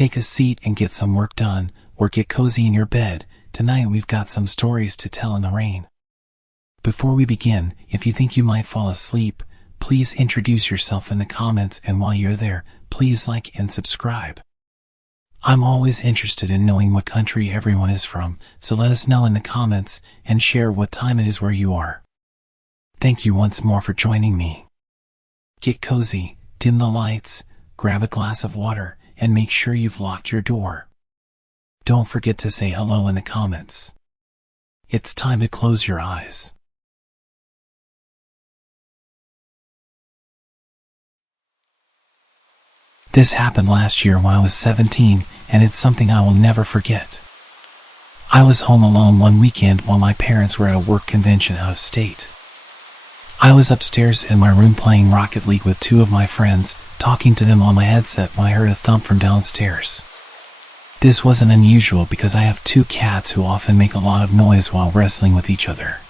take a seat and get some work done, or get cozy in your bed. Tonight we've got some stories to tell in the rain. Before we begin, if you think you might fall asleep, please introduce yourself in the comments, and while you're there, please like and subscribe. I'm always interested in knowing what country everyone is from, so let us know in the comments and share what time it is where you are. Thank you once more for joining me. Get cozy, dim the lights, grab a glass of water, and make sure you've locked your door. Don't forget to say hello in the comments. It's time to close your eyes. This happened last year when I was 17, and it's something I will never forget. I was home alone one weekend while my parents were at a work convention out of state. I was upstairs in my room playing Rocket League with two of my friends, talking to them on my headset when I heard a thump from downstairs. This wasn't unusual because I have two cats who often make a lot of noise while wrestling with each other.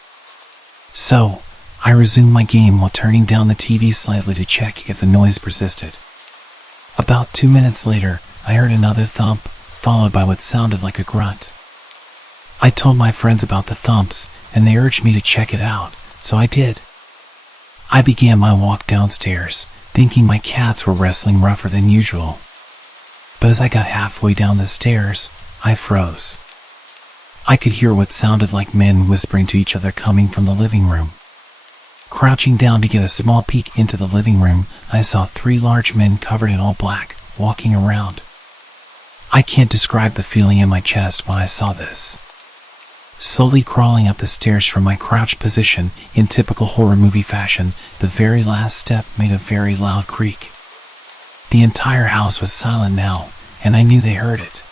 So, I resumed my game while turning down the TV slightly to check if the noise persisted. About 2 minutes later, I heard another thump, followed by what sounded like a grunt. I told my friends about the thumps, and they urged me to check it out, so I did. I began my walk downstairs, thinking my cats were wrestling rougher than usual. But as I got halfway down the stairs, I froze. I could hear what sounded like men whispering to each other coming from the living room. Crouching down to get a small peek into the living room, I saw 3 large men covered in all black, walking around. I can't describe the feeling in my chest when I saw this. Slowly crawling up the stairs from my crouched position, in typical horror movie fashion, the very last step made a very loud creak. The entire house was silent now, and I knew they heard it.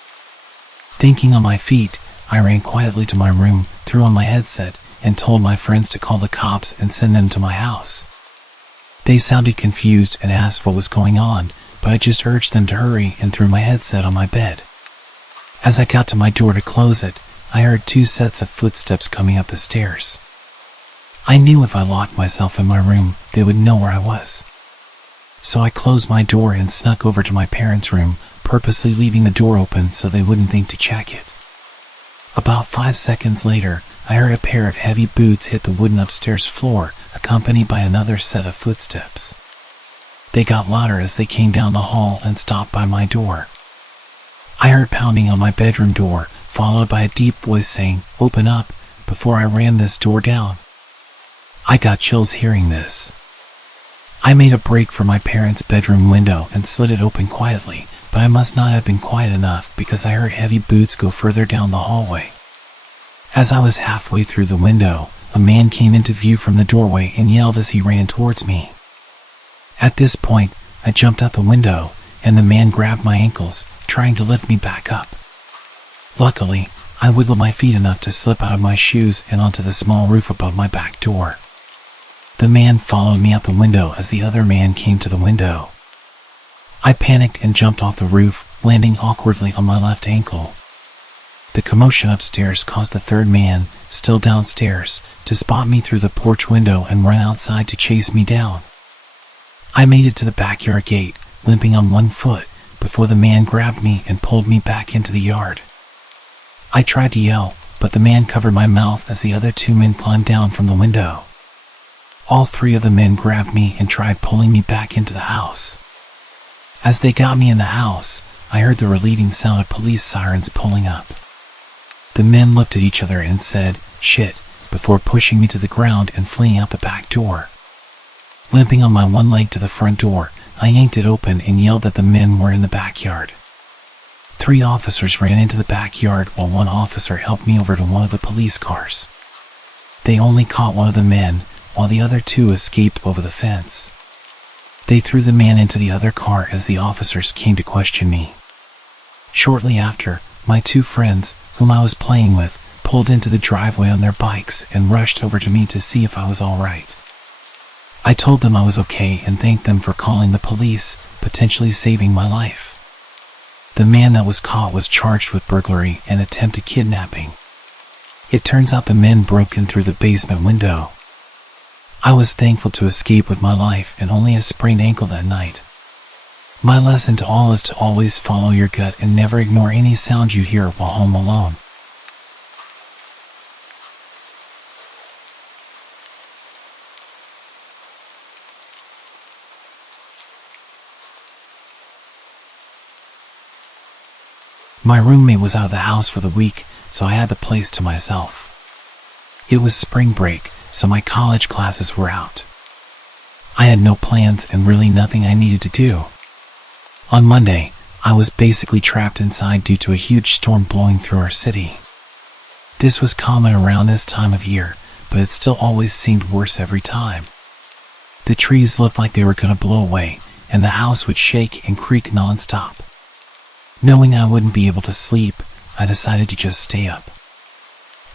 Thinking on my feet, I ran quietly to my room, threw on my headset, and told my friends to call the cops and send them to my house. They sounded confused and asked what was going on, but I just urged them to hurry and threw my headset on my bed. As I got to my door to close it, I heard 2 sets of footsteps coming up the stairs. I knew if I locked myself in my room, they would know where I was. So I closed my door and snuck over to my parents' room, purposely leaving the door open so they wouldn't think to check it. About 5 seconds later, I heard a pair of heavy boots hit the wooden upstairs floor, accompanied by another set of footsteps. They got louder as they came down the hall and stopped by my door. I heard pounding on my bedroom door, followed by a deep voice saying, "Open up," before I rammed this door down. I got chills hearing this. I made a break for my parents' bedroom window and slid it open quietly, but I must not have been quiet enough because I heard heavy boots go further down the hallway. As I was halfway through the window, a man came into view from the doorway and yelled as he ran towards me. At this point, I jumped out the window, and the man grabbed my ankles, trying to lift me back up. Luckily, I wiggled my feet enough to slip out of my shoes and onto the small roof above my back door. The man followed me out the window as the other man came to the window. I panicked and jumped off the roof, landing awkwardly on my left ankle. The commotion upstairs caused the third man, still downstairs, to spot me through the porch window and run outside to chase me down. I made it to the backyard gate, limping on one foot, before the man grabbed me and pulled me back into the yard. I tried to yell, but the man covered my mouth as the other 2 men climbed down from the window. All 3 of the men grabbed me and tried pulling me back into the house. As they got me in the house, I heard the relieving sound of police sirens pulling up. The men looked at each other and said, "Shit," before pushing me to the ground and fleeing out the back door. Limping on my one leg to the front door, I yanked it open and yelled that the men were in the backyard. 3 officers ran into the backyard while 1 officer helped me over to one of the police cars. They only caught 1 of the men, while the other 2 escaped over the fence. They threw the man into the other car as the officers came to question me. Shortly after, my 2 friends, whom I was playing with, pulled into the driveway on their bikes and rushed over to me to see if I was all right. I told them I was okay and thanked them for calling the police, potentially saving my life. The man that was caught was charged with burglary and attempted kidnapping. It turns out the men broke in through the basement window. I was thankful to escape with my life and only a sprained ankle that night. My lesson to all is to always follow your gut and never ignore any sound you hear while home alone. My roommate was out of the house for the week, so I had the place to myself. It was spring break, so my college classes were out. I had no plans and really nothing I needed to do. On Monday, I was basically trapped inside due to a huge storm blowing through our city. This was common around this time of year, but it still always seemed worse every time. The trees looked like they were going to blow away, and the house would shake and creak non-stop. Knowing I wouldn't be able to sleep, I decided to just stay up.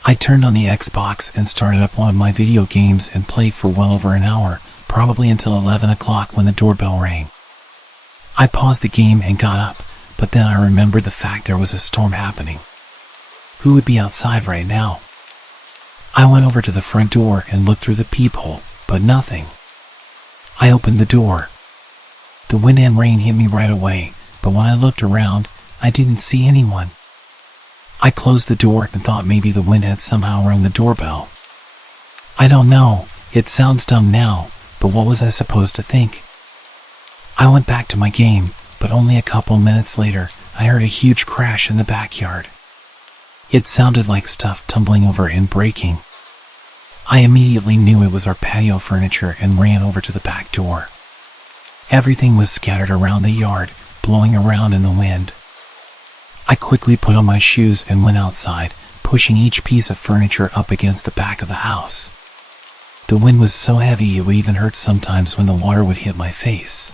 I turned on the Xbox and started up one of my video games and played for well over an hour, probably until 11 o'clock when the doorbell rang. I paused the game and got up, but then I remembered the fact there was a storm happening. Who would be outside right now? I went over to the front door and looked through the peephole, but nothing. I opened the door. The wind and rain hit me right away, but when I looked around, I didn't see anyone. I closed the door and thought maybe the wind had somehow rung the doorbell. I don't know, it sounds dumb now, but what was I supposed to think? I went back to my game, but only a couple minutes later, I heard a huge crash in the backyard. It sounded like stuff tumbling over and breaking. I immediately knew it was our patio furniture and ran over to the back door. Everything was scattered around the yard, blowing around in the wind. I quickly put on my shoes and went outside, pushing each piece of furniture up against the back of the house. The wind was so heavy it would even hurt sometimes when the water would hit my face.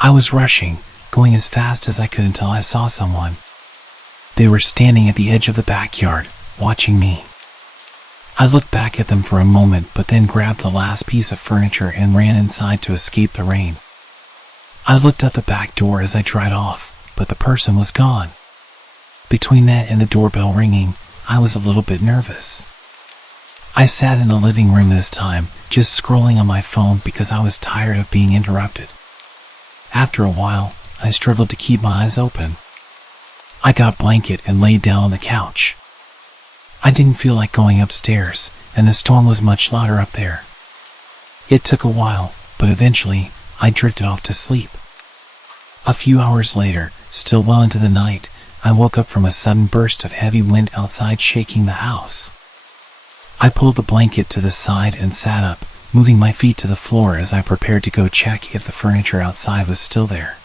I was rushing, going as fast as I could until I saw someone. They were standing at the edge of the backyard, watching me. I looked back at them for a moment but then grabbed the last piece of furniture and ran inside to escape the rain. I looked at the back door as I dried off, but the person was gone. Between that and the doorbell ringing, I was a little bit nervous. I sat in the living room this time, just scrolling on my phone because I was tired of being interrupted. After a while, I struggled to keep my eyes open. I got a blanket and laid down on the couch. I didn't feel like going upstairs, and the storm was much louder up there. It took a while, but eventually, I drifted off to sleep. A few hours later, still well into the night, I woke up from a sudden burst of heavy wind outside shaking the house. I pulled the blanket to the side and sat up, moving my feet to the floor as I prepared to go check if the furniture outside was still there.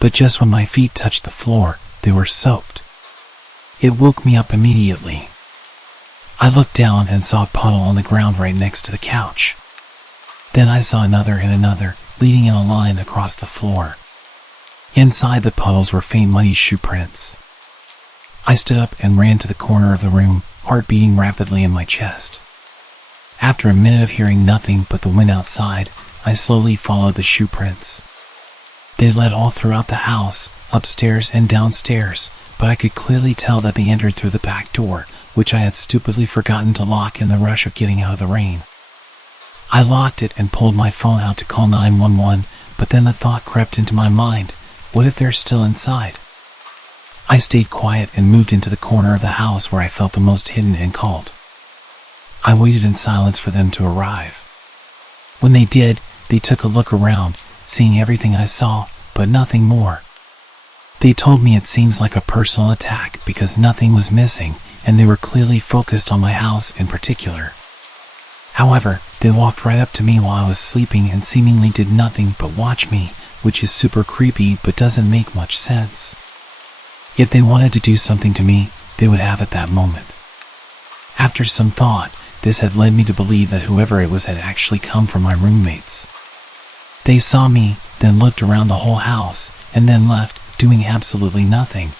But just when my feet touched the floor, they were soaked. It woke me up immediately. I looked down and saw a puddle on the ground right next to the couch. Then I saw another and another, leading in a line across the floor. Inside the puddles were faint muddy shoe prints. I stood up and ran to the corner of the room, heart beating rapidly in my chest. After a minute of hearing nothing but the wind outside, I slowly followed the shoe prints. They led all throughout the house, upstairs and downstairs, but I could clearly tell that they entered through the back door, which I had stupidly forgotten to lock in the rush of getting out of the rain. I locked it and pulled my phone out to call 911, but then the thought crept into my mind, what if they're still inside? I stayed quiet and moved into the corner of the house where I felt the most hidden and called. I waited in silence for them to arrive. When they did, they took a look around, seeing everything I saw, but nothing more. They told me it seems like a personal attack because nothing was missing, and they were clearly focused on my house in particular. However, they walked right up to me while I was sleeping and seemingly did nothing but watch me, which is super creepy but doesn't make much sense. If they wanted to do something to me, they would have at that moment. After some thought, this had led me to believe that whoever it was had actually come from my roommates. They saw me, then looked around the whole house, and then left, doing absolutely nothing.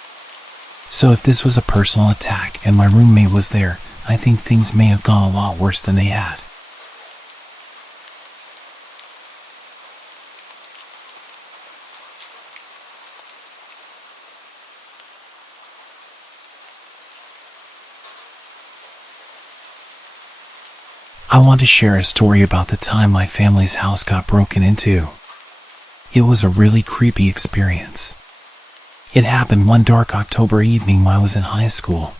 So if this was a personal attack and my roommate was there, I think things may have gone a lot worse than they had. I want to share a story about the time my family's house got broken into. It was a really creepy experience. It happened one dark October evening while I was in high school.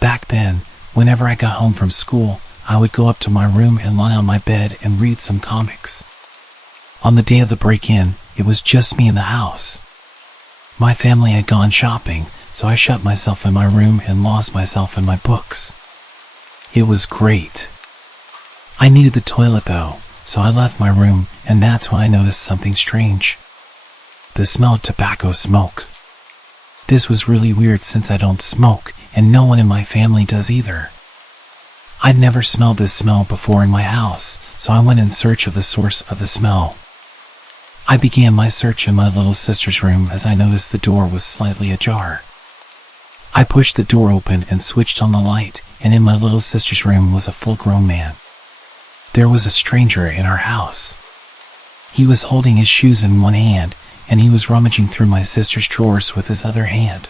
Back then, whenever I got home from school, I would go up to my room and lie on my bed and read some comics. On the day of the break-in, it was just me in the house. My family had gone shopping, so I shut myself in my room and lost myself in my books. It was great. I needed the toilet though, so I left my room, and that's when I noticed something strange. The smell of tobacco smoke. This was really weird since I don't smoke, and no one in my family does either. I'd never smelled this smell before in my house, so I went in search of the source of the smell. I began my search in my little sister's room as I noticed the door was slightly ajar. I pushed the door open and switched on the light, and in my little sister's room was a full-grown man. There was a stranger in our house. He was holding his shoes in one hand, and he was rummaging through my sister's drawers with his other hand.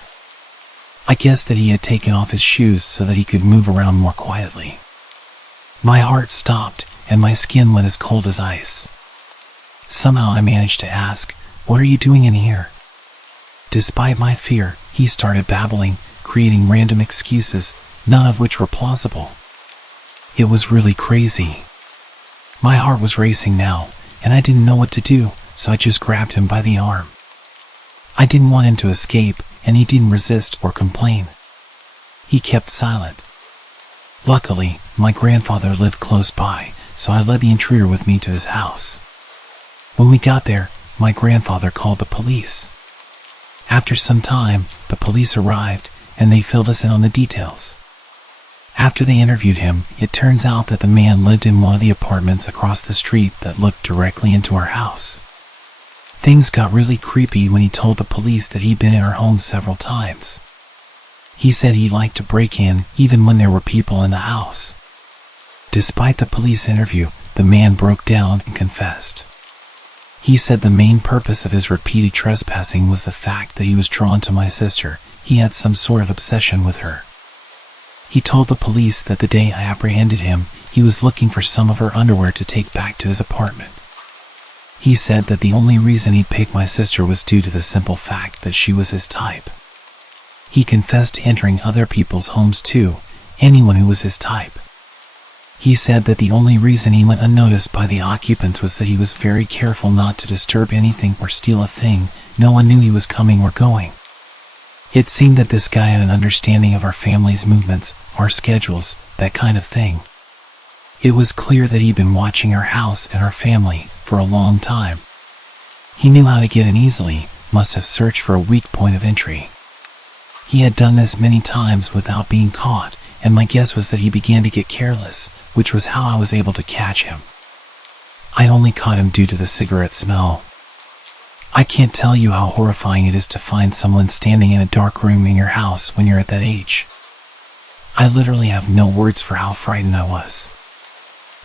I guessed that he had taken off his shoes so that he could move around more quietly. My heart stopped, and my skin went as cold as ice. Somehow I managed to ask, "What are you doing in here?" Despite my fear, he started babbling, creating random excuses, none of which were plausible. It was really crazy. My heart was racing now, and I didn't know what to do, so I just grabbed him by the arm. I didn't want him to escape, and he didn't resist or complain. He kept silent. Luckily, my grandfather lived close by, so I led the intruder with me to his house. When we got there, my grandfather called the police. After some time, the police arrived, and they filled us in on the details. After they interviewed him, it turns out that the man lived in one of the apartments across the street that looked directly into our house. Things got really creepy when he told the police that he'd been in our home several times. He said he liked to break in even when there were people in the house. Despite the police interview, the man broke down and confessed. He said the main purpose of his repeated trespassing was the fact that he was drawn to my sister. He had some sort of obsession with her. He told the police that the day I apprehended him, he was looking for some of her underwear to take back to his apartment. He said that the only reason he'd pick my sister was due to the simple fact that she was his type. He confessed to entering other people's homes too, anyone who was his type. He said that the only reason he went unnoticed by the occupants was that he was very careful not to disturb anything or steal a thing. No one knew he was coming or going. It seemed that this guy had an understanding of our family's movements, our schedules, that kind of thing. It was clear that he'd been watching our house and our family for a long time. He knew how to get in easily, must have searched for a weak point of entry. He had done this many times without being caught, and my guess was that he began to get careless, which was how I was able to catch him. I only caught him due to the cigarette smell. I can't tell you how horrifying it is to find someone standing in a dark room in your house when you're at that age. I literally have no words for how frightened I was.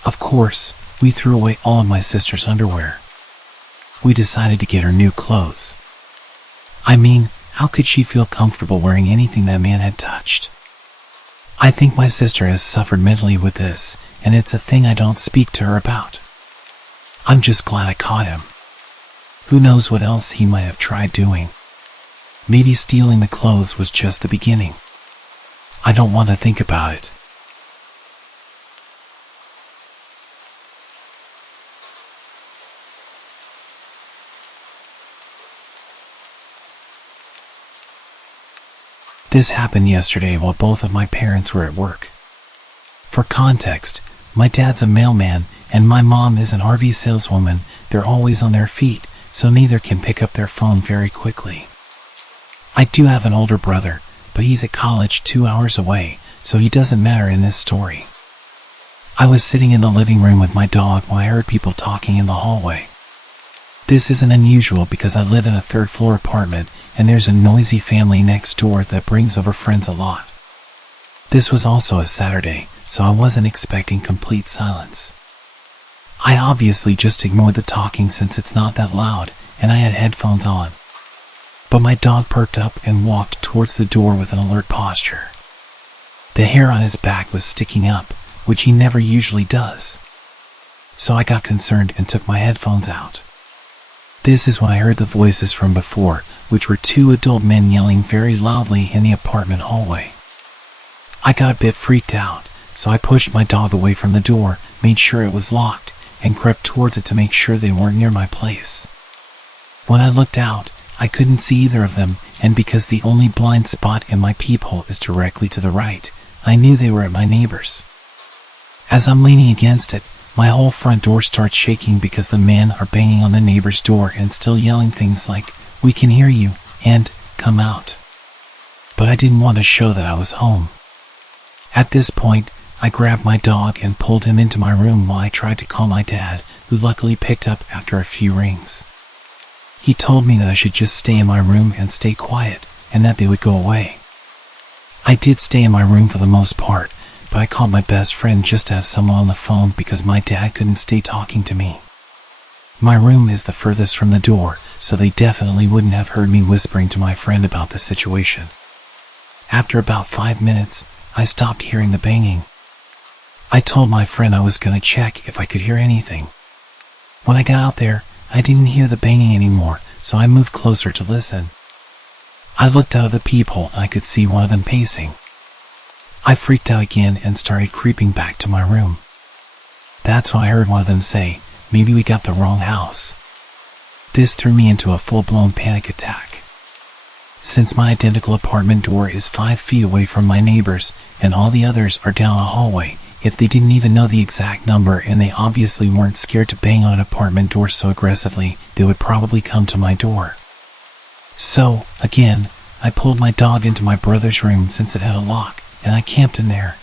Of course, we threw away all of my sister's underwear. We decided to get her new clothes. I mean, how could she feel comfortable wearing anything that man had touched? I think my sister has suffered mentally with this, and it's a thing I don't speak to her about. I'm just glad I caught him. Who knows what else he might have tried doing. Maybe stealing the clothes was just the beginning. I don't want to think about it. This happened yesterday while both of my parents were at work. For context, my dad's a mailman and my mom is an RV saleswoman. They're always on their feet, so neither can pick up their phone very quickly. I do have an older brother, but he's at college 2 hours away, so he doesn't matter in this story. I was sitting in the living room with my dog when I heard people talking in the hallway. This isn't unusual because I live in a third-floor apartment and there's a noisy family next door that brings over friends a lot. This was also a Saturday, so I wasn't expecting complete silence. I obviously just ignored the talking since it's not that loud, and I had headphones on. But my dog perked up and walked towards the door with an alert posture. The hair on his back was sticking up, which he never usually does. So I got concerned and took my headphones out. This is when I heard the voices from before, which were two adult men yelling very loudly in the apartment hallway. I got a bit freaked out, so I pushed my dog away from the door, made sure it was locked, and crept towards it to make sure they weren't near my place. When I looked out, I couldn't see either of them, and because the only blind spot in my peephole is directly to the right, I knew they were at my neighbor's. As I'm leaning against it, my whole front door starts shaking because the men are banging on the neighbor's door and still yelling things like, "We can hear you," and "Come out." But I didn't want to show that I was home. At this point, I grabbed my dog and pulled him into my room while I tried to call my dad, who luckily picked up after a few rings. He told me that I should just stay in my room and stay quiet, and that they would go away. I did stay in my room for the most part, but I called my best friend just to have someone on the phone because my dad couldn't stay talking to me. My room is the furthest from the door, so they definitely wouldn't have heard me whispering to my friend about the situation. After about 5 minutes, I stopped hearing the banging. I told my friend I was going to check if I could hear anything. When I got out there, I didn't hear the banging anymore, so I moved closer to listen. I looked out of the peephole and I could see one of them pacing. I freaked out again and started creeping back to my room. That's when I heard one of them say, "Maybe we got the wrong house." This threw me into a full-blown panic attack. Since my identical apartment door is 5 feet away from my neighbor's and all the others are down a hallway, if they didn't even know the exact number and they obviously weren't scared to bang on an apartment door so aggressively, they would probably come to my door. So, again, I pulled my dog into my brother's room since it had a lock, and I camped in there.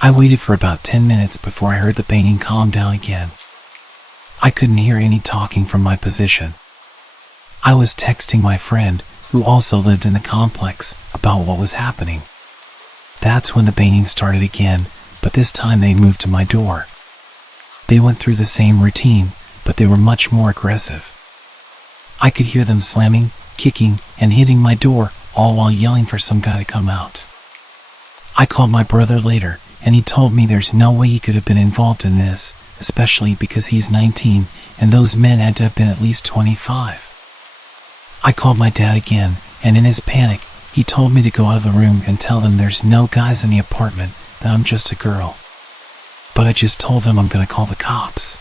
I waited for about 10 minutes before I heard the banging calm down again. I couldn't hear any talking from my position. I was texting my friend, who also lived in the complex, about what was happening. That's when the banging started again, but this time they moved to my door. They went through the same routine, but they were much more aggressive. I could hear them slamming, kicking, and hitting my door, all while yelling for some guy to come out. I called my brother later, and he told me there's no way he could have been involved in this, especially because he's 19, and those men had to have been at least 25. I called my dad again, and in his panic, he told me to go out of the room and tell them there's no guys in the apartment, that I'm just a girl. But I just told them I'm gonna call the cops.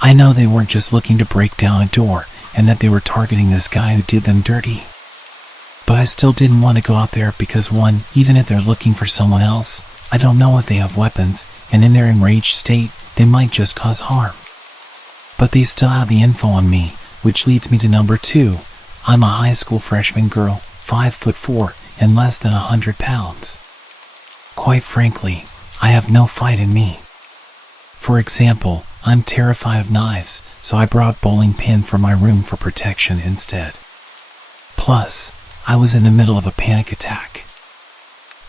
I know they weren't just looking to break down a door, and that they were targeting this guy who did them dirty. But I still didn't want to go out there because one, even if they're looking for someone else, I don't know if they have weapons, and in their enraged state, they might just cause harm. But they still have the info on me, which leads me to number 2. I'm a high school freshman girl, 5'4", and less than 100 pounds. Quite frankly, I have no fight in me. For example, I'm terrified of knives, so I brought a bowling pin from my room for protection instead. Plus, I was in the middle of a panic attack.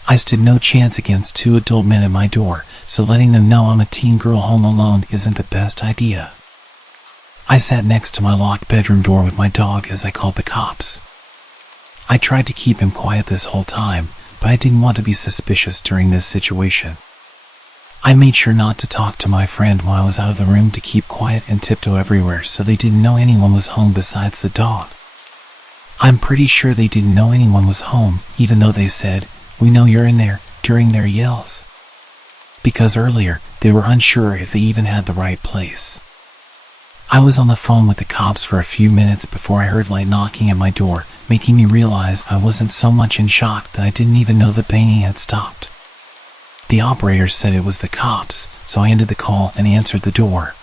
I stood no chance against 2 adult men at my door, so letting them know I'm a teen girl home alone isn't the best idea. I sat next to my locked bedroom door with my dog as I called the cops. I tried to keep him quiet this whole time, but I didn't want to be suspicious during this situation. I made sure not to talk to my friend while I was out of the room to keep quiet and tiptoe everywhere so they didn't know anyone was home besides the dog. I'm pretty sure they didn't know anyone was home, even though they said, "We know you're in there," during their yells. Because earlier, they were unsure if they even had the right place. I was on the phone with the cops for a few minutes before I heard light knocking at my door, making me realize I wasn't so much in shock that I didn't even know the banging had stopped. The operator said it was the cops, so I ended the call and answered the door.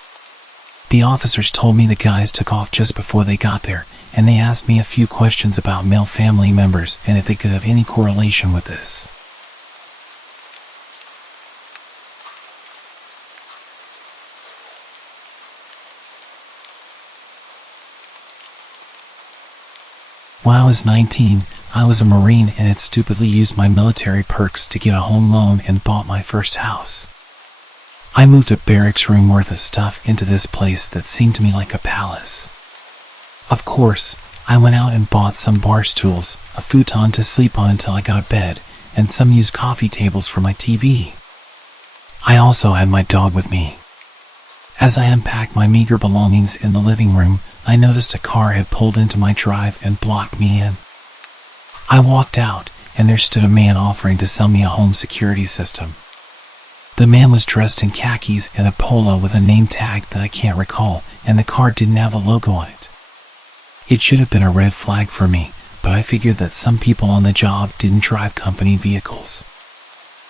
The officers told me the guys took off just before they got there, and they asked me a few questions about male family members and if they could have any correlation with this. When I was 19, I was a Marine and had stupidly used my military perks to get a home loan and bought my first house. I moved a barracks room worth of stuff into this place that seemed to me like a palace. Of course, I went out and bought some bar stools, a futon to sleep on until I got bed, and some used coffee tables for my TV. I also had my dog with me. As I unpacked my meager belongings in the living room, I noticed a car had pulled into my drive and blocked me in. I walked out, and there stood a man offering to sell me a home security system. The man was dressed in khakis and a polo with a name tag that I can't recall, and the car didn't have a logo on it. It should have been a red flag for me, but I figured that some people on the job didn't drive company vehicles.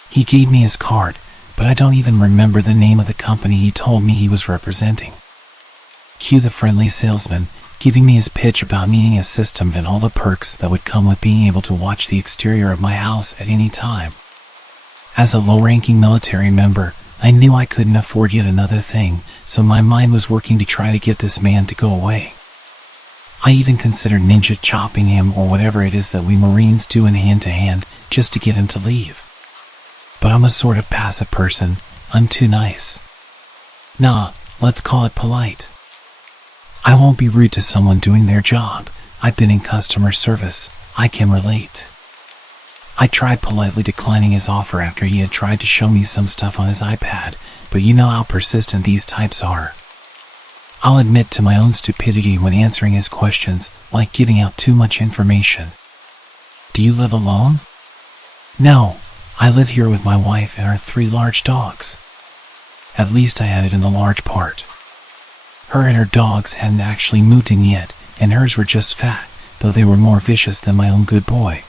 He gave me his card, but I don't even remember the name of the company he told me he was representing. Cue the friendly salesman, giving me his pitch about needing a system and all the perks that would come with being able to watch the exterior of my house at any time. As a low-ranking military member, I knew I couldn't afford yet another thing, so my mind was working to try to get this man to go away. I even considered ninja chopping him or whatever it is that we Marines do in hand-to-hand just to get him to leave. But I'm a sort of passive person. I'm too nice. Nah, let's call it polite. I won't be rude to someone doing their job. I've been in customer service. I can relate. I tried politely declining his offer after he had tried to show me some stuff on his iPad, but you know how persistent these types are. I'll admit to my own stupidity when answering his questions, like giving out too much information. Do you live alone? No, I live here with my wife and our 3 large dogs. At least I had it in the large part. Her and her dogs hadn't actually moved in yet, and hers were just fat, though they were more vicious than my own good boy.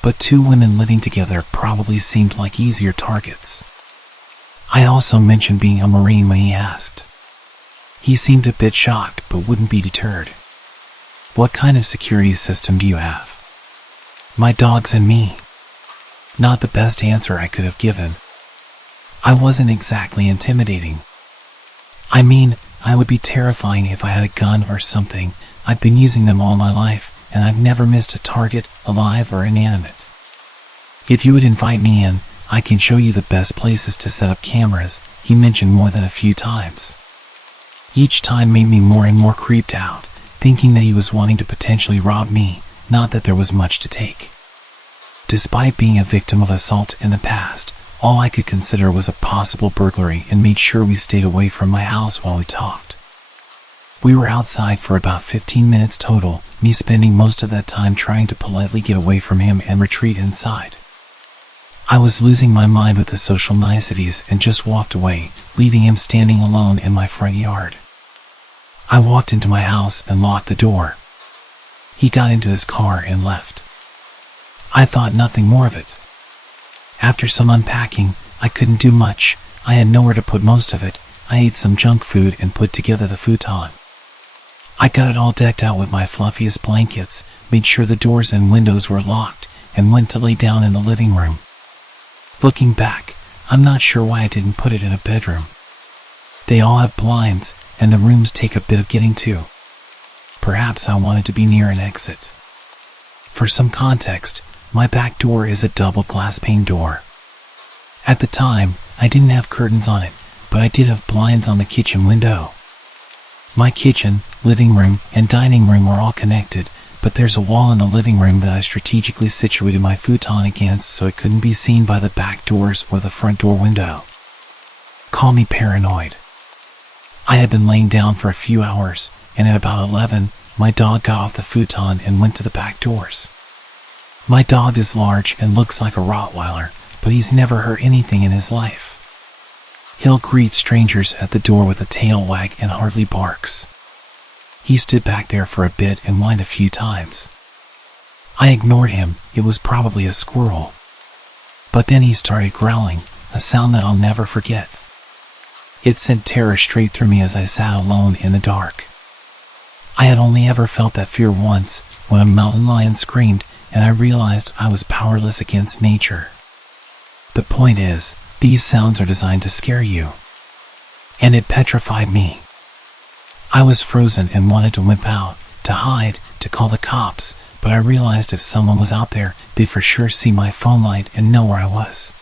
But 2 women living together probably seemed like easier targets. I also mentioned being a Marine when he asked. He seemed a bit shocked, but wouldn't be deterred. What kind of security system do you have? My dogs and me. Not the best answer I could have given. I wasn't exactly intimidating. I mean, I would be terrifying if I had a gun or something. I've been using them all my life, and I've never missed a target, alive or inanimate. If you would invite me in, I can show you the best places to set up cameras, he mentioned more than a few times. Each time made me more and more creeped out, thinking that he was wanting to potentially rob me, not that there was much to take. Despite being a victim of assault in the past, all I could consider was a possible burglary and made sure we stayed away from my house while we talked. We were outside for about 15 minutes total, me spending most of that time trying to politely get away from him and retreat inside. I was losing my mind with the social niceties and just walked away, leaving him standing alone in my front yard. I walked into my house and locked the door. He got into his car and left. I thought nothing more of it. After some unpacking, I couldn't do much. I had nowhere to put most of it. I ate some junk food and put together the futon. I got it all decked out with my fluffiest blankets, made sure the doors and windows were locked, and went to lay down in the living room. Looking back, I'm not sure why I didn't put it in a bedroom. They all have blinds, and the rooms take a bit of getting to. Perhaps I wanted to be near an exit. For some context, my back door is a double glass pane door. At the time, I didn't have curtains on it, but I did have blinds on the kitchen window. My kitchen, living room, and dining room are all connected, but there's a wall in the living room that I strategically situated my futon against so it couldn't be seen by the back doors or the front door window. Call me paranoid. I had been laying down for a few hours, and at about 11, my dog got off the futon and went to the back doors. My dog is large and looks like a Rottweiler, but he's never hurt anything in his life. He'll greet strangers at the door with a tail wag and hardly barks. He stood back there for a bit and whined a few times. I ignored him, it was probably a squirrel. But then he started growling, a sound that I'll never forget. It sent terror straight through me as I sat alone in the dark. I had only ever felt that fear once, when a mountain lion screamed, and I realized I was powerless against nature. The point is, these sounds are designed to scare you. And it petrified me. I was frozen and wanted to wimp out, to hide, to call the cops, but I realized if someone was out there, they'd for sure see my phone light and know where I was.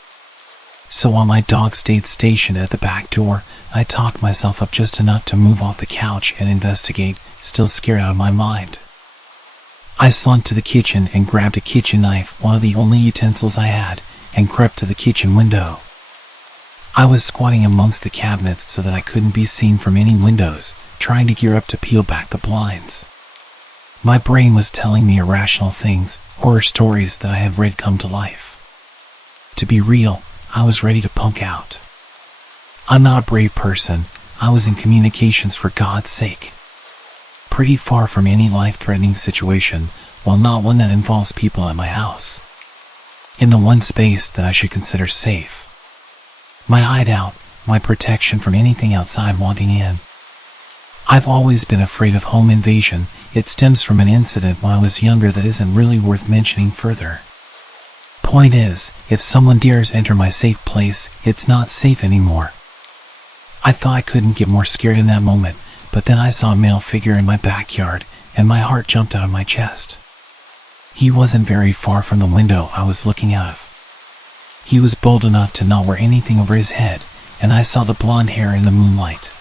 So while my dog stayed stationed at the back door, I talked myself up just enough to move off the couch and investigate, still scared out of my mind. I slunk to the kitchen and grabbed a kitchen knife, one of the only utensils I had, and crept to the kitchen window. I was squatting amongst the cabinets so that I couldn't be seen from any windows, trying to gear up to peel back the blinds. My brain was telling me irrational things, horror stories that I had read come to life. To be real, I was ready to punk out. I'm not a brave person. I was in communications for God's sake. Pretty far from any life-threatening situation, while not one that involves people at my house. In the one space that I should consider safe. My hideout, my protection from anything outside wanting in. I've always been afraid of home invasion. It stems from an incident when I was younger that isn't really worth mentioning further. Point is, if someone dares enter my safe place, it's not safe anymore. I thought I couldn't get more scared in that moment, but then I saw a male figure in my backyard, and my heart jumped out of my chest. He wasn't very far from the window I was looking out of. He was bold enough to not wear anything over his head, and I saw the blonde hair in the moonlight.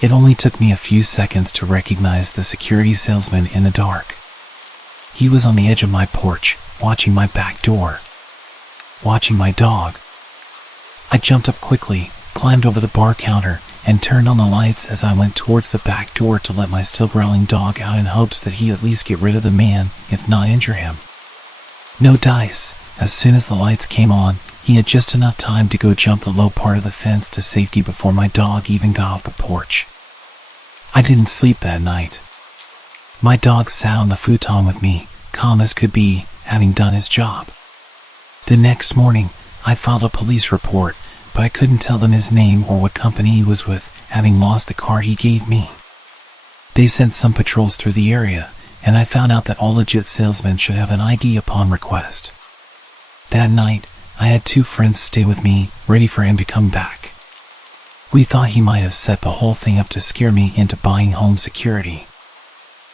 It only took me a few seconds to recognize the security salesman in the dark. He was on the edge of my porch, watching my back door. Watching my dog. I jumped up quickly, climbed over the bar counter, and turned on the lights as I went towards the back door to let my still growling dog out in hopes that he'd at least get rid of the man, if not injure him. No dice. As soon as the lights came on, he had just enough time to go jump the low part of the fence to safety before my dog even got off the porch. I didn't sleep that night. My dog sat on the futon with me, calm as could be, having done his job. The next morning, I filed a police report, but I couldn't tell them his name or what company he was with, having lost the card he gave me. They sent some patrols through the area, and I found out that all legit salesmen should have an ID upon request. That night, I had 2 friends stay with me, ready for him to come back. We thought he might have set the whole thing up to scare me into buying home security.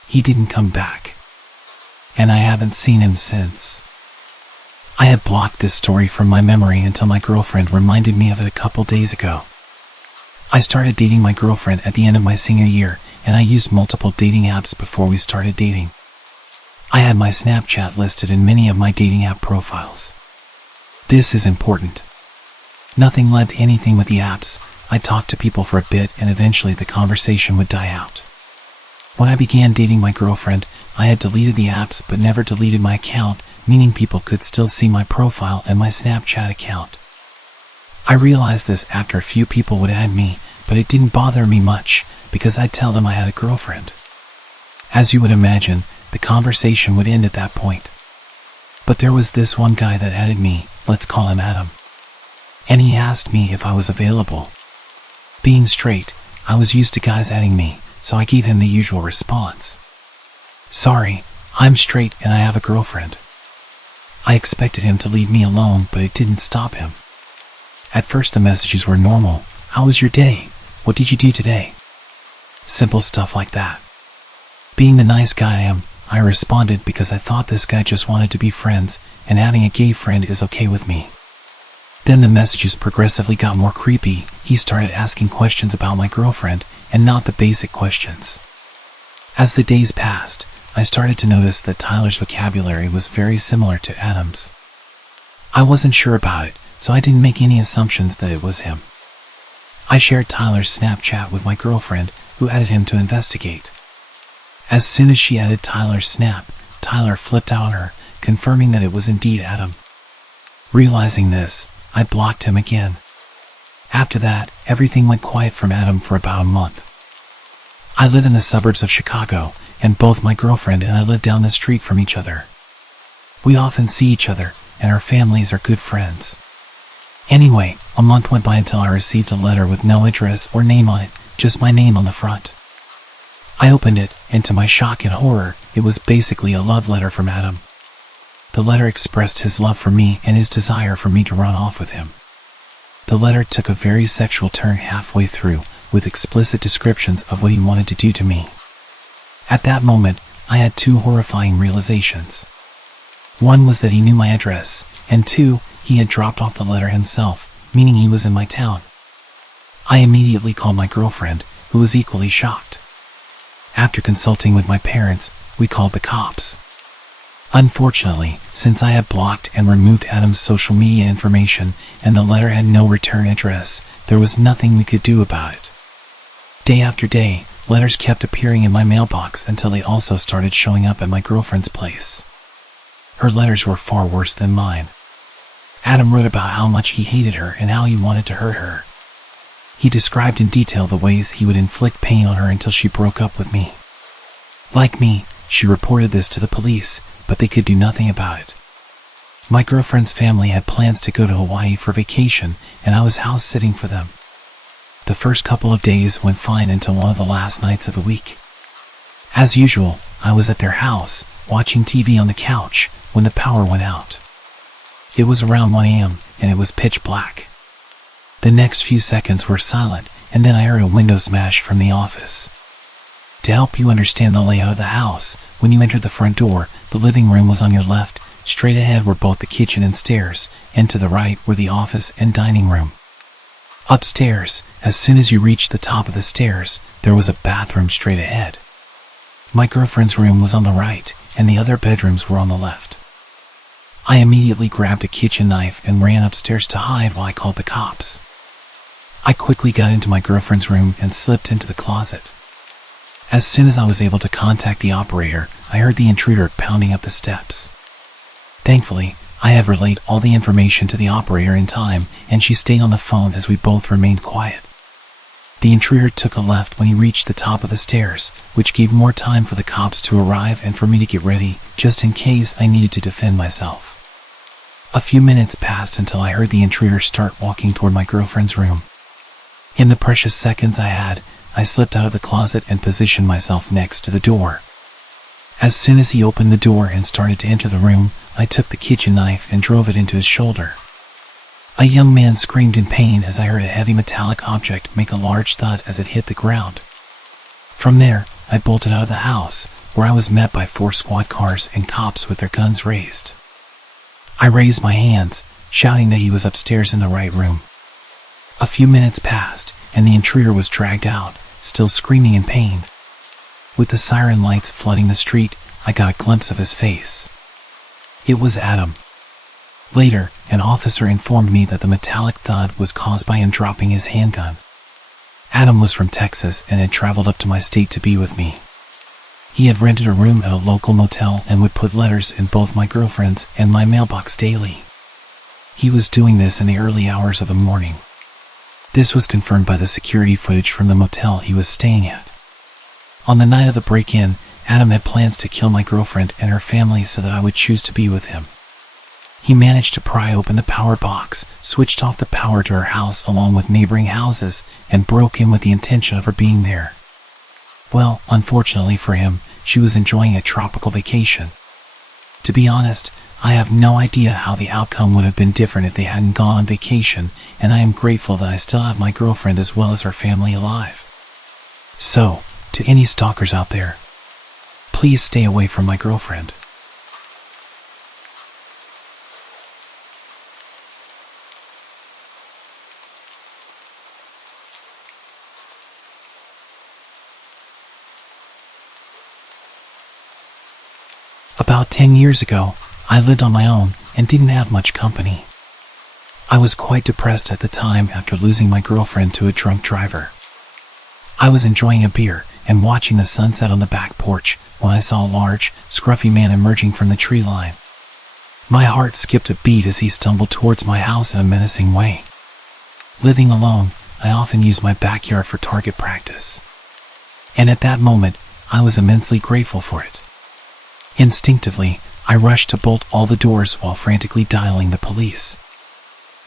He didn't come back, and I haven't seen him since. I had blocked this story from my memory until my girlfriend reminded me of it a couple days ago. I started dating my girlfriend at the end of my senior year, and I used multiple dating apps before we started dating. I had my Snapchat listed in many of my dating app profiles. This is important. Nothing led to anything with the apps. I talked to people for a bit and eventually the conversation would die out. When I began dating my girlfriend, I had deleted the apps but never deleted my account, meaning people could still see my profile and my Snapchat account. I realized this after a few people would add me, but it didn't bother me much because I'd tell them I had a girlfriend. As you would imagine, the conversation would end at that point. But there was this one guy that added me, let's call him Adam. And he asked me if I was available. Being straight, I was used to guys adding me, so I gave him the usual response. Sorry, I'm straight and I have a girlfriend. I expected him to leave me alone, but it didn't stop him. At first the messages were normal. How was your day? What did you do today? Simple stuff like that. Being the nice guy I am, I responded because I thought this guy just wanted to be friends, and having a gay friend is okay with me. Then the messages progressively got more creepy. He started asking questions about my girlfriend, and not the basic questions. As the days passed, I started to notice that Tyler's vocabulary was very similar to Adam's. I wasn't sure about it, so I didn't make any assumptions that it was him. I shared Tyler's Snapchat with my girlfriend, who added him to investigate. As soon as she added Tyler's snap, Tyler flipped out on her, confirming that it was indeed Adam. Realizing this, I blocked him again. After that, everything went quiet from Adam for about a month. I live in the suburbs of Chicago, and both my girlfriend and I live down the street from each other. We often see each other, and our families are good friends. Anyway, a month went by until I received a letter with no address or name on it, just my name on the front. I opened it, and to my shock and horror, it was basically a love letter from Adam. The letter expressed his love for me and his desire for me to run off with him. The letter took a very sexual turn halfway through, with explicit descriptions of what he wanted to do to me. At that moment, I had 2 horrifying realizations. One was that he knew my address, and 2, he had dropped off the letter himself, meaning he was in my town. I immediately called my girlfriend, who was equally shocked. After consulting with my parents, we called the cops. Unfortunately, since I had blocked and removed Adam's social media information and the letter had no return address, there was nothing we could do about it. Day after day, letters kept appearing in my mailbox until they also started showing up at my girlfriend's place. Her letters were far worse than mine. Adam wrote about how much he hated her and how he wanted to hurt her. He described in detail the ways he would inflict pain on her until she broke up with me. Like me, she reported this to the police, but they could do nothing about it. My girlfriend's family had plans to go to Hawaii for vacation, and I was house sitting for them. The first couple of days went fine until one of the last nights of the week. As usual, I was at their house, watching TV on the couch, when the power went out. It was around 1 a.m., and it was pitch black. The next few seconds were silent, and then I heard a window smash from the office. To help you understand the layout of the house, when you entered the front door, the living room was on your left, straight ahead were both the kitchen and stairs, and to the right were the office and dining room. Upstairs, as soon as you reached the top of the stairs, there was a bathroom straight ahead. My girlfriend's room was on the right, and the other bedrooms were on the left. I immediately grabbed a kitchen knife and ran upstairs to hide while I called the cops. I quickly got into my girlfriend's room and slipped into the closet. As soon as I was able to contact the operator, I heard the intruder pounding up the steps. Thankfully, I had relayed all the information to the operator in time, and she stayed on the phone as we both remained quiet. The intruder took a left when he reached the top of the stairs, which gave more time for the cops to arrive and for me to get ready, just in case I needed to defend myself. A few minutes passed until I heard the intruder start walking toward my girlfriend's room. In the precious seconds I had, I slipped out of the closet and positioned myself next to the door. As soon as he opened the door and started to enter the room, I took the kitchen knife and drove it into his shoulder. A young man screamed in pain as I heard a heavy metallic object make a large thud as it hit the ground. From there, I bolted out of the house, where I was met by 4 squad cars and cops with their guns raised. I raised my hands, shouting that he was upstairs in the right room. A few minutes passed, and the intruder was dragged out, still screaming in pain. With the siren lights flooding the street, I got a glimpse of his face. It was Adam. Later, an officer informed me that the metallic thud was caused by him dropping his handgun. Adam was from Texas and had traveled up to my state to be with me. He had rented a room at a local motel and would put letters in both my girlfriend's and my mailbox daily. He was doing this in the early hours of the morning. This was confirmed by the security footage from the motel he was staying at. On the night of the break-in, Adam had plans to kill my girlfriend and her family so that I would choose to be with him. He managed to pry open the power box, switched off the power to her house along with neighboring houses, and broke in with the intention of her being there. Well, unfortunately for him, she was enjoying a tropical vacation. To be honest, I have no idea how the outcome would have been different if they hadn't gone on vacation, and I am grateful that I still have my girlfriend as well as her family alive. So, to any stalkers out there, please stay away from my girlfriend. About 10 years ago, I lived on my own and didn't have much company. I was quite depressed at the time after losing my girlfriend to a drunk driver. I was enjoying a beer and watching the sunset on the back porch when I saw a large, scruffy man emerging from the tree line. My heart skipped a beat as he stumbled towards my house in a menacing way. Living alone, I often used my backyard for target practice. And at that moment, I was immensely grateful for it. Instinctively, I rushed to bolt all the doors while frantically dialing the police.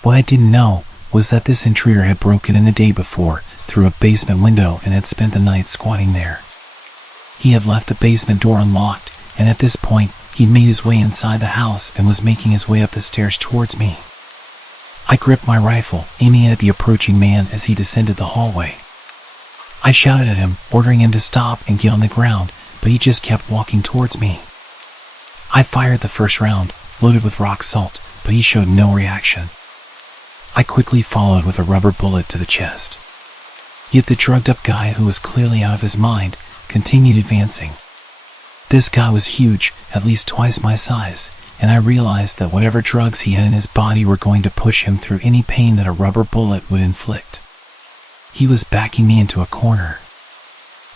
What I didn't know was that this intruder had broken in the day before through a basement window and had spent the night squatting there. He had left the basement door unlocked, and at this point, he'd made his way inside the house and was making his way up the stairs towards me. I gripped my rifle, aiming at the approaching man as he descended the hallway. I shouted at him, ordering him to stop and get on the ground, but he just kept walking towards me. I fired the first round, loaded with rock salt, but he showed no reaction. I quickly followed with a rubber bullet to the chest. Yet the drugged-up guy, who was clearly out of his mind, continued advancing. This guy was huge, at least twice my size, and I realized that whatever drugs he had in his body were going to push him through any pain that a rubber bullet would inflict. He was backing me into a corner.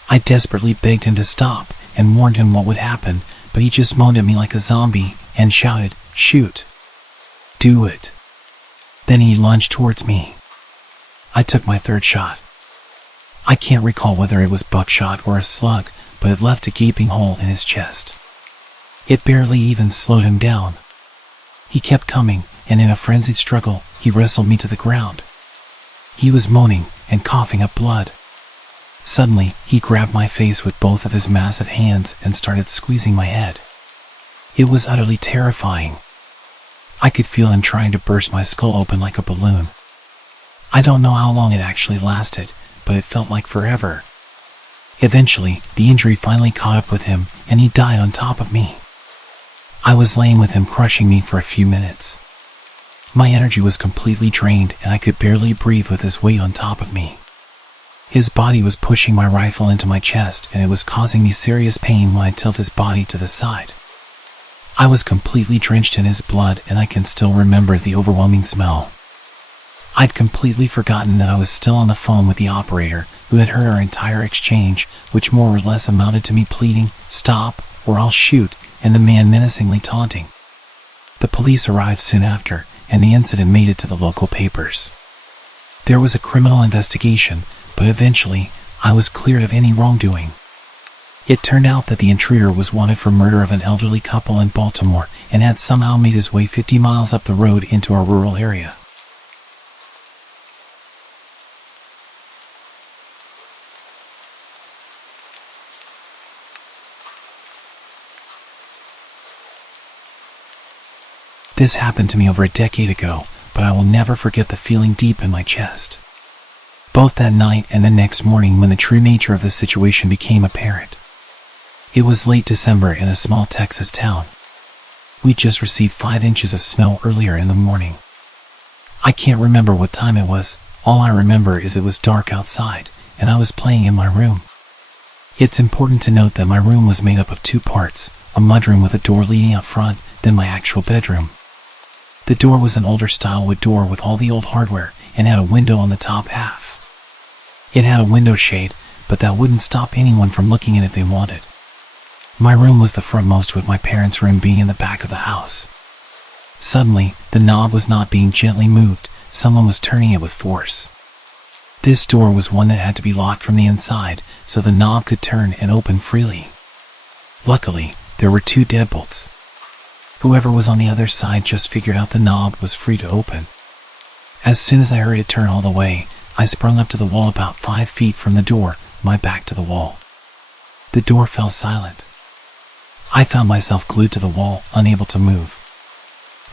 I desperately begged him to stop and warned him what would happen, but he just moaned at me like a zombie and shouted, "Shoot! Do it!" Then he lunged towards me. I took my third shot. I can't recall whether it was buckshot or a slug, but it left a gaping hole in his chest. It barely even slowed him down. He kept coming, and in a frenzied struggle, he wrestled me to the ground. He was moaning and coughing up blood. Suddenly, he grabbed my face with both of his massive hands and started squeezing my head. It was utterly terrifying. I could feel him trying to burst my skull open like a balloon. I don't know how long it actually lasted, but it felt like forever. Eventually, the injury finally caught up with him, and he died on top of me. I was laying with him crushing me for a few minutes. My energy was completely drained, and I could barely breathe with his weight on top of me. His body was pushing my rifle into my chest, and it was causing me serious pain when I tilted his body to the side. I was completely drenched in his blood, and I can still remember the overwhelming smell. I'd completely forgotten that I was still on the phone with the operator, who had heard our entire exchange, which more or less amounted to me pleading, "Stop, or I'll shoot," and the man menacingly taunting. The police arrived soon after, and the incident made it to the local papers. There was a criminal investigation, but eventually, I was cleared of any wrongdoing. It turned out that the intruder was wanted for murder of an elderly couple in Baltimore and had somehow made his way 50 miles up the road into a rural area. This happened to me over a decade ago, but I will never forget the feeling deep in my chest. Both that night and the next morning when the true nature of the situation became apparent. It was late December in a small Texas town. We just received 5 inches of snow earlier in the morning. I can't remember what time it was. All I remember is it was dark outside, and I was playing in my room. It's important to note that my room was made up of 2 parts, a mudroom with a door leading out front, then my actual bedroom. The door was an older style wood door with all the old hardware and had a window on the top half. It had a window shade, but that wouldn't stop anyone from looking in if they wanted. My room was the frontmost, with my parents' room being in the back of the house. Suddenly, the knob was not being gently moved, someone was turning it with force. This door was one that had to be locked from the inside, so the knob could turn and open freely. Luckily, there were 2 deadbolts. Whoever was on the other side just figured out the knob was free to open. As soon as I heard it turn all the way, I sprung up to the wall about 5 feet from the door, my back to the wall. The door fell silent. I found myself glued to the wall, unable to move.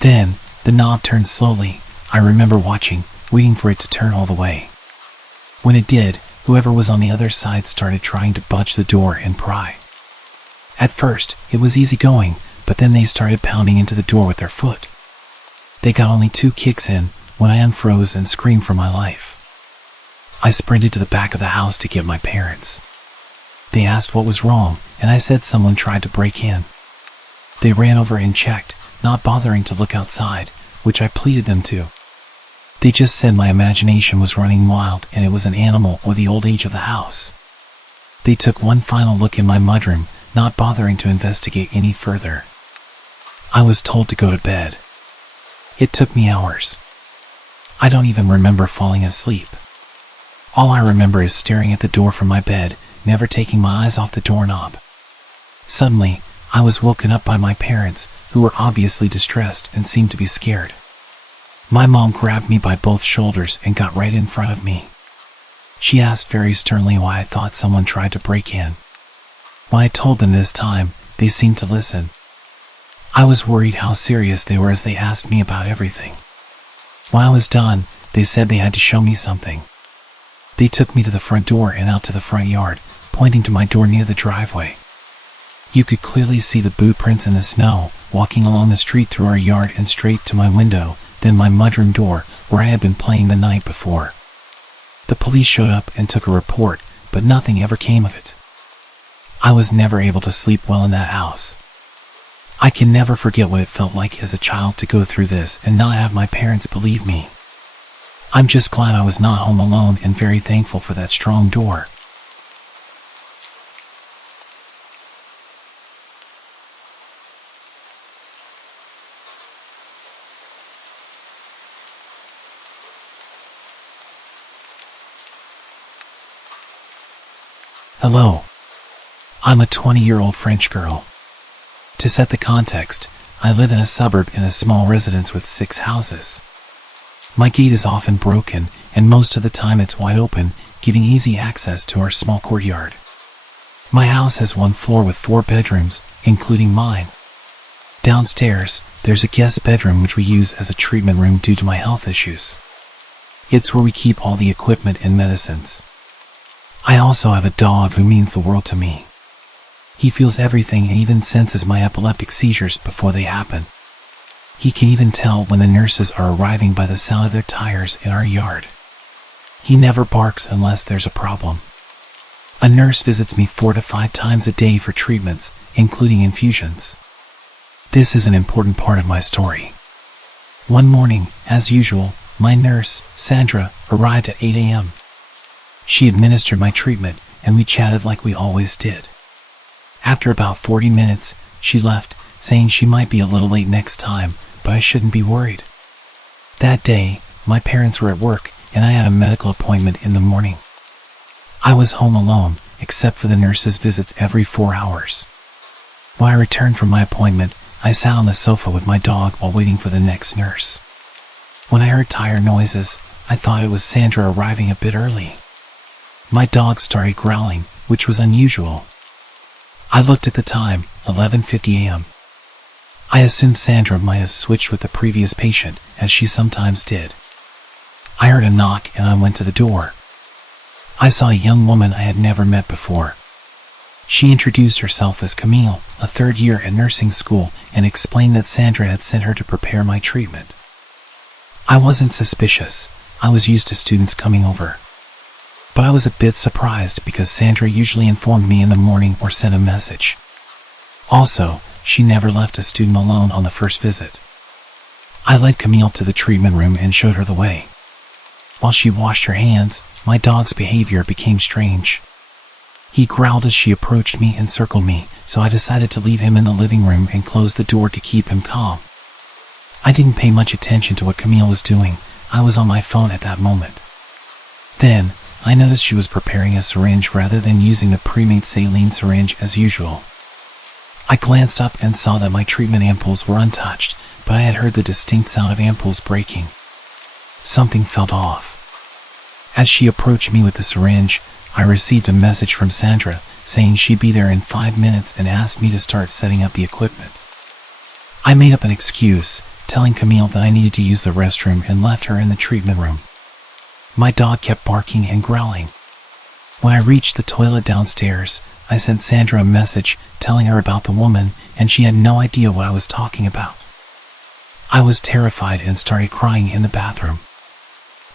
Then, the knob turned slowly. I remember watching, waiting for it to turn all the way. When it did, whoever was on the other side started trying to budge the door and pry. At first, it was easy going, but then they started pounding into the door with their foot. They got only 2 kicks in when I unfroze and screamed for my life. I sprinted to the back of the house to get my parents. They asked what was wrong, and I said someone tried to break in. They ran over and checked, not bothering to look outside, which I pleaded them to. They just said my imagination was running wild and it was an animal or the old age of the house. They took one final look in my mudroom, not bothering to investigate any further. I was told to go to bed. It took me hours. I don't even remember falling asleep. All I remember is staring at the door from my bed, never taking my eyes off the doorknob. Suddenly, I was woken up by my parents, who were obviously distressed and seemed to be scared. My mom grabbed me by both shoulders and got right in front of me. She asked very sternly why I thought someone tried to break in. When I told them this time, they seemed to listen. I was worried how serious they were as they asked me about everything. When I was done, they said they had to show me something. They took me to the front door and out to the front yard, pointing to my door near the driveway. You could clearly see the boot prints in the snow, walking along the street through our yard and straight to my window, then my mudroom door, where I had been playing the night before. The police showed up and took a report, but nothing ever came of it. I was never able to sleep well in that house. I can never forget what it felt like as a child to go through this and not have my parents believe me. I'm just glad I was not home alone and very thankful for that strong door. Hello. I'm a 20-year-old French girl. To set the context, I live in a suburb in a small residence with 6 houses. My gate is often broken, and most of the time it's wide open, giving easy access to our small courtyard. My house has 1 floor with 4 bedrooms, including mine. Downstairs, there's a guest bedroom which we use as a treatment room due to my health issues. It's where we keep all the equipment and medicines. I also have a dog who means the world to me. He feels everything and even senses my epileptic seizures before they happen. He can even tell when the nurses are arriving by the sound of their tires in our yard. He never barks unless there's a problem. A nurse visits me 4 to 5 times a day for treatments, including infusions. This is an important part of my story. One morning, as usual, my nurse, Sandra, arrived at 8 a.m. She administered my treatment, and we chatted like we always did. After about 40 minutes, she left, saying she might be a little late next time, but I shouldn't be worried. That day, my parents were at work, and I had a medical appointment in the morning. I was home alone, except for the nurse's visits every 4 hours. When I returned from my appointment, I sat on the sofa with my dog while waiting for the next nurse. When I heard tire noises, I thought it was Sandra arriving a bit early. My dog started growling, which was unusual. I looked at the time, 11:50 a.m. I assumed Sandra might have switched with the previous patient, as she sometimes did. I heard a knock and I went to the door. I saw a young woman I had never met before. She introduced herself as Camille, a 3rd year at nursing school, and explained that Sandra had sent her to prepare my treatment. I wasn't suspicious. I was used to students coming over. But I was a bit surprised because Sandra usually informed me in the morning or sent a message. Also, she never left a student alone on the first visit. I led Camille to the treatment room and showed her the way. While she washed her hands, my dog's behavior became strange. He growled as she approached me and circled me, so I decided to leave him in the living room and close the door to keep him calm. I didn't pay much attention to what Camille was doing. I was on my phone at that moment. Then, I noticed she was preparing a syringe rather than using the pre-made saline syringe as usual. I glanced up and saw that my treatment ampoules were untouched, but I had heard the distinct sound of ampoules breaking. Something felt off. As she approached me with the syringe, I received a message from Sandra saying she'd be there in 5 minutes and asked me to start setting up the equipment. I made up an excuse, telling Camille that I needed to use the restroom and left her in the treatment room. My dog kept barking and growling. When I reached the toilet downstairs, I sent Sandra a message telling her about the woman, and she had no idea what I was talking about. I was terrified and started crying in the bathroom.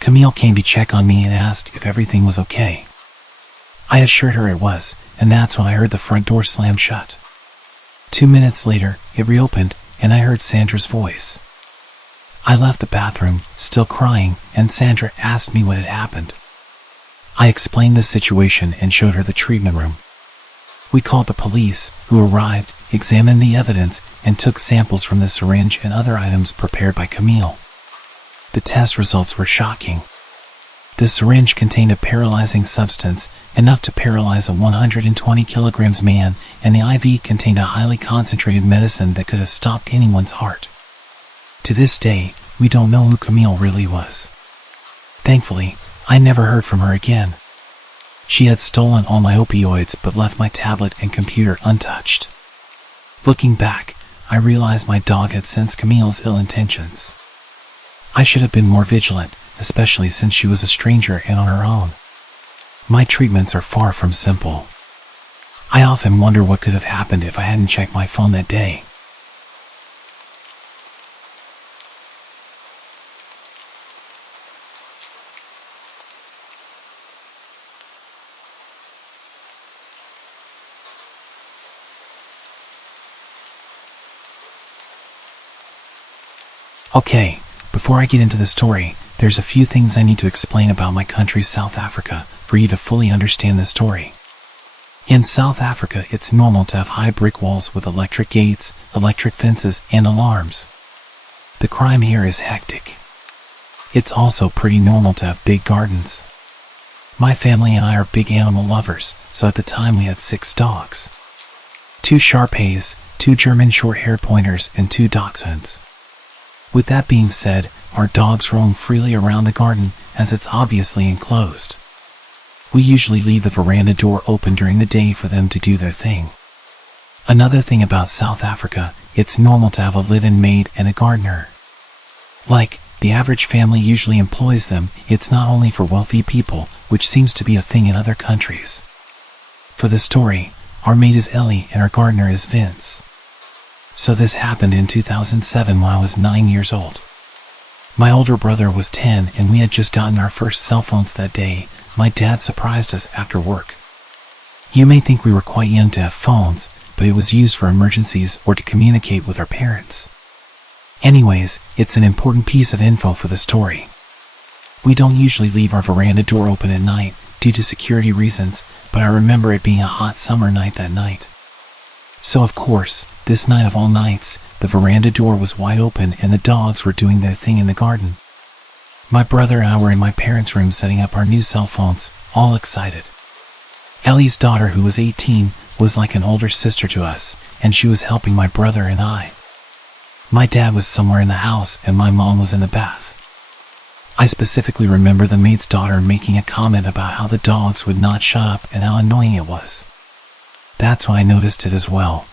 Camille came to check on me and asked if everything was okay. I assured her it was, and that's when I heard the front door slam shut. 2 minutes later, it reopened, and I heard Sandra's voice. I left the bathroom, still crying, and Sandra asked me what had happened. I explained the situation and showed her the treatment room. We called the police, who arrived, examined the evidence, and took samples from the syringe and other items prepared by Camille. The test results were shocking. The syringe contained a paralyzing substance, enough to paralyze a 120 kilograms man, and the IV contained a highly concentrated medicine that could have stopped anyone's heart. To this day, we don't know who Camille really was. Thankfully, I never heard from her again. She had stolen all my opioids but left my tablet and computer untouched. Looking back, I realized my dog had sensed Camille's ill intentions. I should have been more vigilant, especially since she was a stranger and on her own. My treatments are far from simple. I often wonder what could have happened if I hadn't checked my phone that day. Okay, before I get into the story, there's a few things I need to explain about my country, South Africa, for you to fully understand the story. In South Africa, it's normal to have high brick walls with electric gates, electric fences, and alarms. The crime here is hectic. It's also pretty normal to have big gardens. My family and I are big animal lovers, so at the time we had 6 dogs. 2 Shar-Peis, 2 German short-haired pointers, and 2 dachshunds. With that being said, our dogs roam freely around the garden as it's obviously enclosed. We usually leave the veranda door open during the day for them to do their thing. Another thing about South Africa, it's normal to have a live-in maid and a gardener. Like, the average family usually employs them. It's not only for wealthy people, which seems to be a thing in other countries. For the story, our maid is Ellie and our gardener is Vince. So this happened in 2007 when I was 9 years old. My older brother was 10 and we had just gotten our first cell phones that day. My dad surprised us after work. You may think we were quite young to have phones, but it was used for emergencies or to communicate with our parents. Anyways, it's an important piece of info for the story. We don't usually leave our veranda door open at night due to security reasons, but I remember it being a hot summer night that night. So of course, this night of all nights, the veranda door was wide open and the dogs were doing their thing in the garden. My brother and I were in my parents' room setting up our new cell phones, all excited. Ellie's daughter, who was 18, was like an older sister to us, and she was helping my brother and I. My dad was somewhere in the house and my mom was in the bath. I specifically remember the maid's daughter making a comment about how the dogs would not shut up and how annoying it was. That's when I noticed it as well.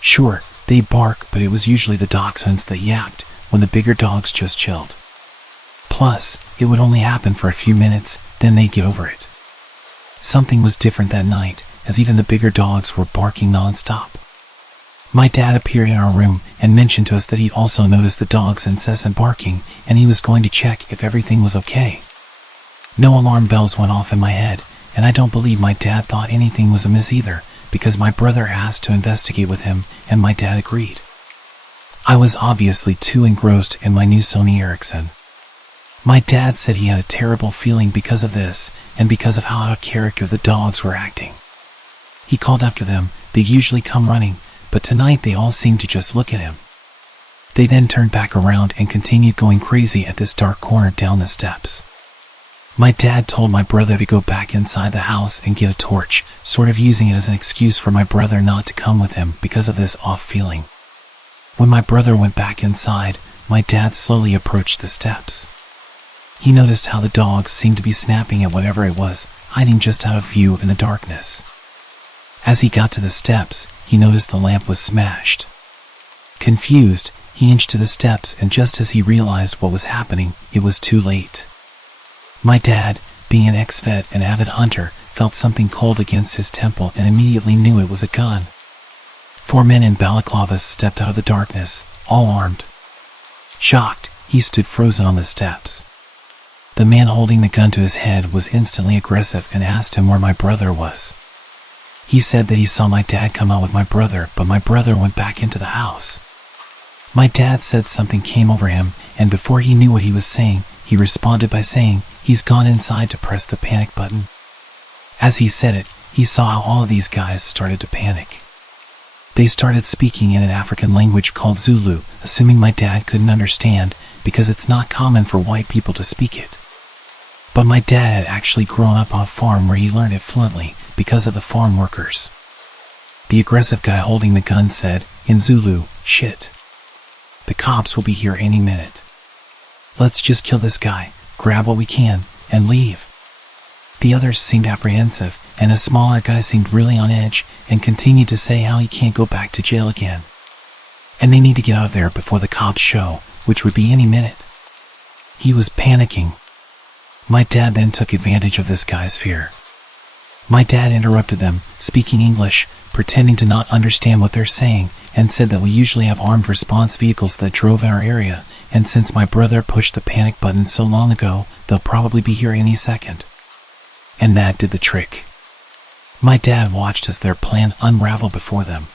Sure, they bark, but it was usually the dachshunds that yapped when the bigger dogs just chilled. Plus, it would only happen for a few minutes, then they'd get over it. Something was different that night, as even the bigger dogs were barking non-stop. My dad appeared in our room and mentioned to us that he'd also noticed the dogs' incessant barking, and he was going to check if everything was okay. No alarm bells went off in my head, and I don't believe my dad thought anything was amiss either, because my brother asked to investigate with him, and my dad agreed. I was obviously too engrossed in my new Sony Ericsson. My dad said he had a terrible feeling because of this, and because of how out of character the dogs were acting. He called after them. They usually come running, but tonight they all seemed to just look at him. They then turned back around and continued going crazy at this dark corner down the steps. My dad told my brother to go back inside the house and get a torch, sort of using it as an excuse for my brother not to come with him because of this off feeling. When my brother went back inside, my dad slowly approached the steps. He noticed how the dogs seemed to be snapping at whatever it was, hiding just out of view in the darkness. As he got to the steps, he noticed the lamp was smashed. Confused, he inched to the steps, and just as he realized what was happening, it was too late. My dad, being an ex-vet and avid hunter, felt something cold against his temple and immediately knew it was a gun. 4 men in balaclavas stepped out of the darkness, all armed. Shocked, he stood frozen on the steps. The man holding the gun to his head was instantly aggressive and asked him where my brother was. He said that he saw my dad come out with my brother, but my brother went back into the house. My dad said something came over him, and before he knew what he was saying, he responded by saying he's gone inside to press the panic button. As he said it, he saw how all of these guys started to panic. They started speaking in an African language called Zulu, assuming my dad couldn't understand because it's not common for white people to speak it. But my dad had actually grown up on a farm where he learned it fluently because of the farm workers. The aggressive guy holding the gun said, in Zulu, "Shit. The cops will be here any minute. Let's just kill this guy, grab what we can, and leave." The others seemed apprehensive, and a smaller guy seemed really on edge and continued to say how he can't go back to jail again. And they need to get out of there before the cops show, which would be any minute. He was panicking. My dad then took advantage of this guy's fear. My dad interrupted them, speaking English, pretending to not understand what they're saying, and said that we usually have armed response vehicles that drove in our area, and since my brother pushed the panic button so long ago, they'll probably be here any second. And that did the trick. My dad watched as their plan unraveled before them.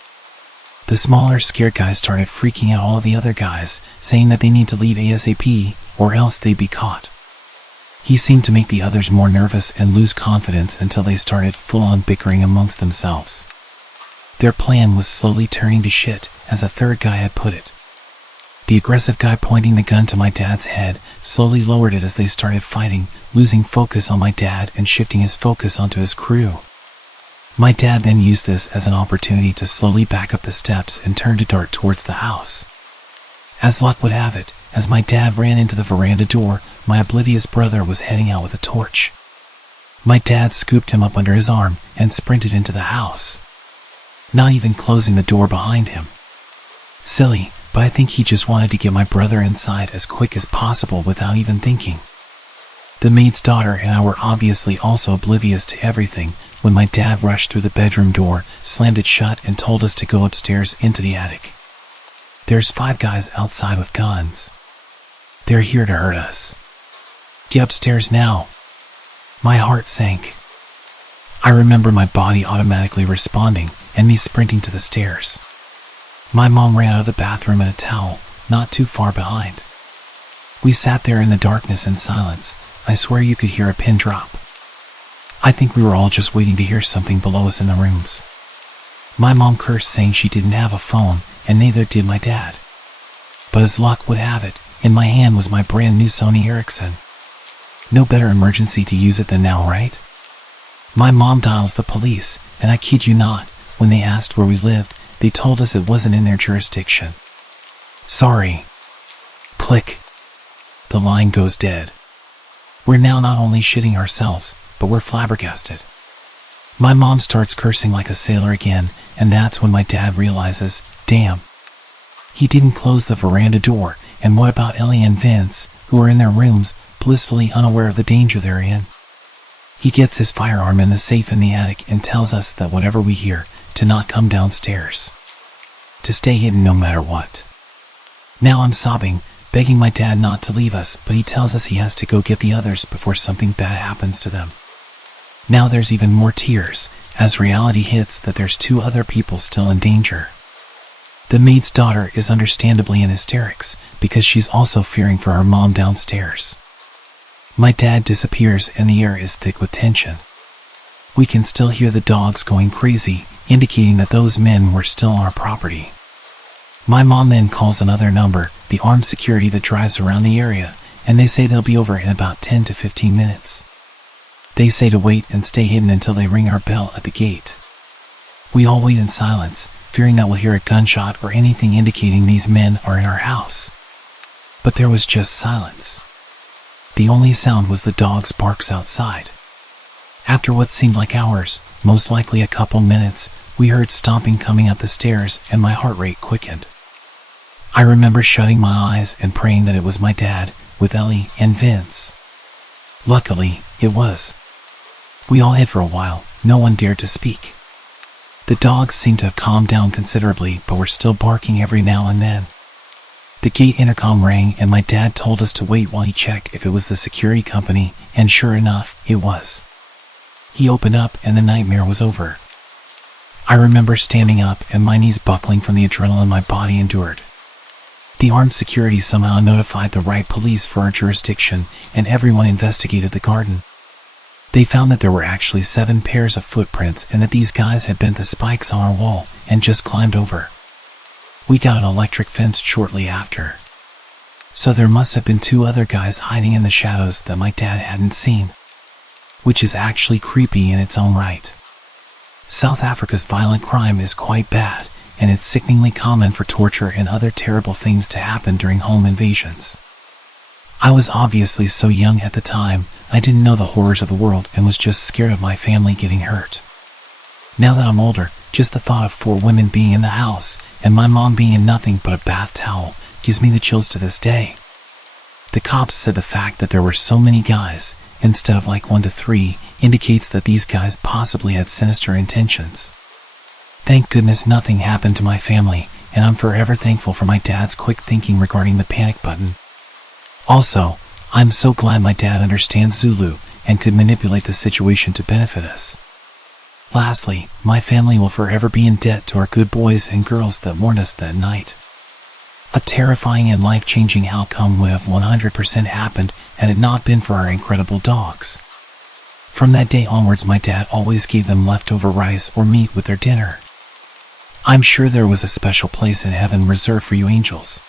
The smaller, scared guys started freaking out all of the other guys, saying that they need to leave ASAP, or else they'd be caught. He seemed to make the others more nervous and lose confidence until they started full-on bickering amongst themselves. Their plan was slowly turning to shit, as a third guy had put it. The aggressive guy pointing the gun to my dad's head slowly lowered it as they started fighting, losing focus on my dad and shifting his focus onto his crew. My dad then used this as an opportunity to slowly back up the steps and turn to dart towards the house. As luck would have it, as my dad ran into the veranda door, my oblivious brother was heading out with a torch. My dad scooped him up under his arm and sprinted into the house, not even closing the door behind him. Silly, but I think he just wanted to get my brother inside as quick as possible without even thinking. The maid's daughter and I were obviously also oblivious to everything when my dad rushed through the bedroom door, slammed it shut, and told us to go upstairs into the attic. There's 5 guys outside with guns. They're here to hurt us. Get upstairs now. My heart sank. I remember my body automatically responding and me sprinting to the stairs. My mom ran out of the bathroom in a towel, not too far behind. We sat there in the darkness and silence. I swear you could hear a pin drop. I think we were all just waiting to hear something below us in the rooms. My mom cursed, saying she didn't have a phone, and neither did my dad. But as luck would have it, in my hand was my brand new Sony Ericsson. No better emergency to use it than now, right? My mom dials the police, and I kid you not, when they asked where we lived, they told us it wasn't in their jurisdiction. Sorry. Click. The line goes dead. We're now not only shitting ourselves, but we're flabbergasted. My mom starts cursing like a sailor again, and that's when my dad realizes, damn. He didn't close the veranda door, and what about Ellie and Vince, who are in their rooms, blissfully unaware of the danger they're in? He gets his firearm in the safe in the attic and tells us that whatever we hear, to not come downstairs. To stay hidden no matter what. Now I'm sobbing, begging my dad not to leave us, but he tells us he has to go get the others before something bad happens to them. Now there's even more tears, as reality hits that there's 2 other people still in danger. The maid's daughter is understandably in hysterics, because she's also fearing for her mom downstairs. My dad disappears and the air is thick with tension. We can still hear the dogs going crazy, indicating that those men were still on our property. My mom then calls another number, the armed security that drives around the area, and they say they'll be over in about 10 to 15 minutes. They say to wait and stay hidden until they ring our bell at the gate. We all wait in silence, fearing that we'll hear a gunshot or anything indicating these men are in our house. But there was just silence. The only sound was the dog's barks outside. After what seemed like hours, most likely a couple minutes, we heard stomping coming up the stairs and my heart rate quickened. I remember shutting my eyes and praying that it was my dad, with Ellie and Vince. Luckily, it was. We all hid for a while, no one dared to speak. The dogs seemed to have calmed down considerably, but were still barking every now and then. The gate intercom rang and my dad told us to wait while he checked if it was the security company, and sure enough, it was. He opened up and the nightmare was over. I remember standing up and my knees buckling from the adrenaline my body endured. The armed security somehow notified the right police for our jurisdiction, and everyone investigated the garden. They found that there were actually 7 pairs of footprints and that these guys had bent the spikes on our wall and just climbed over. We got an electric fence shortly after. So there must have been 2 other guys hiding in the shadows that my dad hadn't seen. Which is actually creepy in its own right. South Africa's violent crime is quite bad, and it's sickeningly common for torture and other terrible things to happen during home invasions. I was obviously so young at the time, I didn't know the horrors of the world and was just scared of my family getting hurt. Now that I'm older, just the thought of 4 women being in the house, and my mom being in nothing but a bath towel, gives me the chills to this day. The cops said the fact that there were so many guys, instead of like 1 to 3, indicates that these guys possibly had sinister intentions. Thank goodness nothing happened to my family, and I'm forever thankful for my dad's quick thinking regarding the panic button. Also, I'm so glad my dad understands Zulu and could manipulate the situation to benefit us. Lastly, my family will forever be in debt to our good boys and girls that warned us that night. A terrifying and life-changing outcome would have 100% happened had it not been for our incredible dogs. From that day onwards, my dad always gave them leftover rice or meat with their dinner. I'm sure there was a special place in heaven reserved for you angels.